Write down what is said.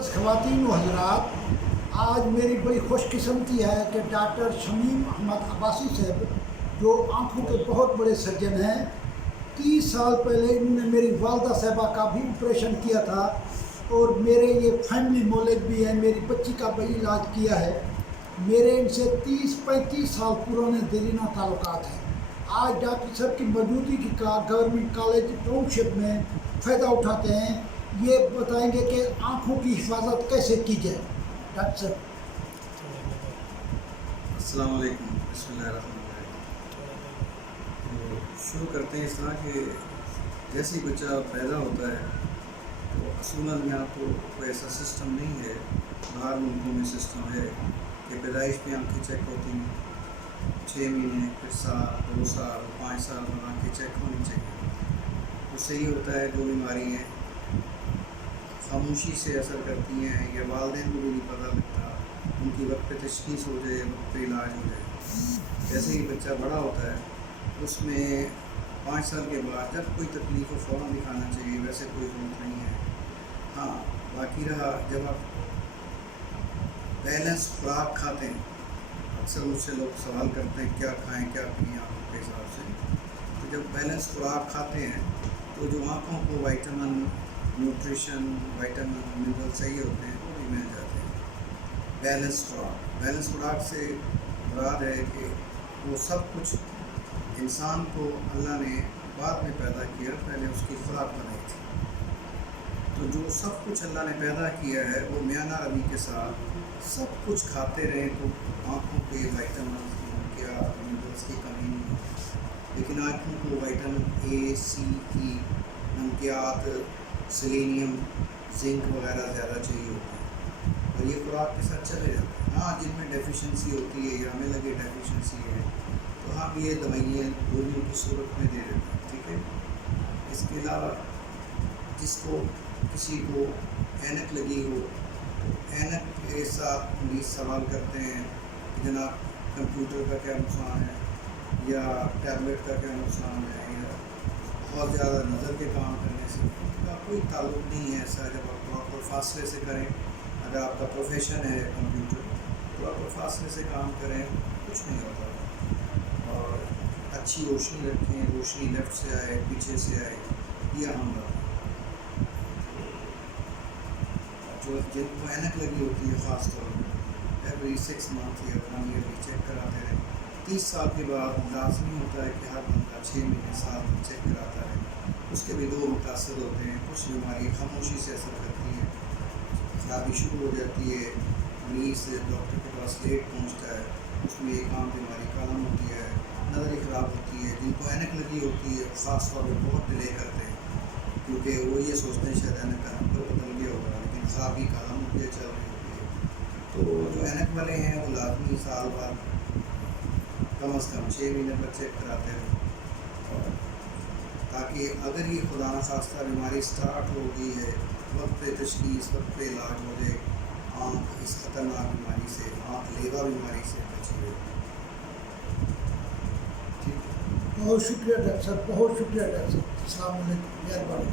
मुक़द्दस ख़वातीन व हज़रात, आज मेरी बड़ी खुशकिस्मती है कि डॉक्टर शमीम अहमद अब्बासी साहब, जो आँखों के बहुत बड़े सर्जन हैं, 30 साल पहले इन्होंने मेरी वालदा साहबा का भी ऑपरेशन किया था और मेरे ये फैमिली नॉलेज भी है। मेरी बच्ची का भी इलाज किया है। मेरे इनसे 30-35 साल पुराने दिलीना ताल्लुकात हैं। आज डॉक्टर साहब की मौजूदगी का गवर्नमेंट कॉलेज टाउनशिप में फ़ायदा उठाते हैं। ये बताएंगे कि आँखों की हिफाजत कैसे की जाए। डॉक्टर साहब, अस्सलाम वालेकुम। बिस्मिल्लाहिर्रहमानिर्रहीम। तो शुरू करते हैं इस तरह कि जैसे ही बच्चा पैदा होता है तो असूलन यहाँ तो कोई ऐसा सिस्टम नहीं है। बाहर मुल्कों में सिस्टम है कि पैदाइश पे आँखें चेक होती हैं, 6 महीने, फिर साल, 2 साल, 5 साल में आँखें चेक होनी चाहिए। उससे ये होता है जो बीमारी हैं खामोशी से असर करती हैं या वालिदैन को भी नहीं पता लगता, उनकी वक्त पे तशख़ीस हो जाए, वक्त पे इलाज हो जाए। जैसे ही बच्चा बड़ा होता है उसमें 5 साल के बाद जब कोई तकलीफ को फ़ौरन दिखाना चाहिए, वैसे कोई ज़रूरत नहीं है। हाँ, बाकी रहा जब आप बैलेंस खुराक खाते हैं, अक्सर मुझसे लोग सवाल करते हैं क्या खाएं क्या पिएं आँखों के हिसाब से। तो जब बैलेंस खुराक खाते हैं तो जो आँखों को विटामिन, न्यूट्रिशन, विटामिन, मिनरल चाहिए होते हैं वो भी मिल जाते हैं। बैलेंस खुराक से मुराद है कि वो सब कुछ इंसान को अल्लाह ने बाद में पैदा किया, पहले उसकी खुराक बनाई थी। तो जो सब कुछ अल्लाह ने पैदा किया है वो मियाना रवि के साथ सब कुछ खाते रहें तो आँखों के विटामिन या मिनरल्स की कमी नहीं है। लेकिन आँखों को विटामिन ए, सी, ई, नमकियात, सेलेनियम, जिंक वगैरह ज़्यादा चाहिए होते हैं और ये खुराक के साथ चले जाते हैं। हाँ, जिनमें डेफिशिएंसी होती है या हमें लगे डेफिशिएंसी है तो हम ये दवाइयाँ गोलियों की सूरत में दे देते हैं, ठीक है। इसके अलावा जिसको किसी को ऐनक लगी हो तो ऐनक के साथ मरीज सवाल करते हैं कि जनाब कंप्यूटर का क्या नुकसान है या टैबलेट का क्या नुकसान है या बहुत ज़्यादा नज़र के काम करने से। का कोई ताल्लुक़ नहीं है ऐसा। जब आप प्रॉपर फासले से करें, अगर आपका प्रोफेशन है कंप्यूटर तो आप फासले से काम करें, कुछ नहीं होता। और अच्छी रोशनी रखें, रोशनी लेफ़्ट से आए, पीछे से आए, ये अहम बात है। जो जिनको ऐनक लगी होती है ख़ास तौर पर एवरी 6 मंथ या 1 ईयर भी चेक कराते रहें। 30 साल के बाद लाजमी होता है कि हर बंदा 6 महीने साल में चेक कराता है। उसके भी 2 मुतासर होते हैं। कुछ बीमारी खामोशी से असर करती है, खराबी शुरू हो जाती है, मरीज़ डॉक्टर के पास लेट पहुंचता है, उसमें एक आम बीमारी कालम होती है, नज़र ख़राब होती है। जिनको ऐनक लगी होती है ख़ास तौर पर बहुत डिले करते हैं क्योंकि वो ये सोचते हैं शायद ऐनक का नंबर बदल गया होगा, लेकिन खराबी कालम होती है, चल रही होती है। तो जो ऐनक वाले हैं वो लाजमी साल बाद कम अज़ कम 6 महीने पर चेक कराते हैं ताकि अगर ये खुदा न खास्ता बीमारी स्टार्ट हो गई है, वक्त पे तशख़ीस, वक्त पे इलाज हो जाए, आँख इस ख़तरनाक बीमारी से, आँख लेवा बीमारी से बची हुई। ठीक है, बहुत शुक्रिया डॉक्टर साहब, बहुत शुक्रिया डॉक्टर साहब। अस्सलाम वालेकुम, मेहरबानी।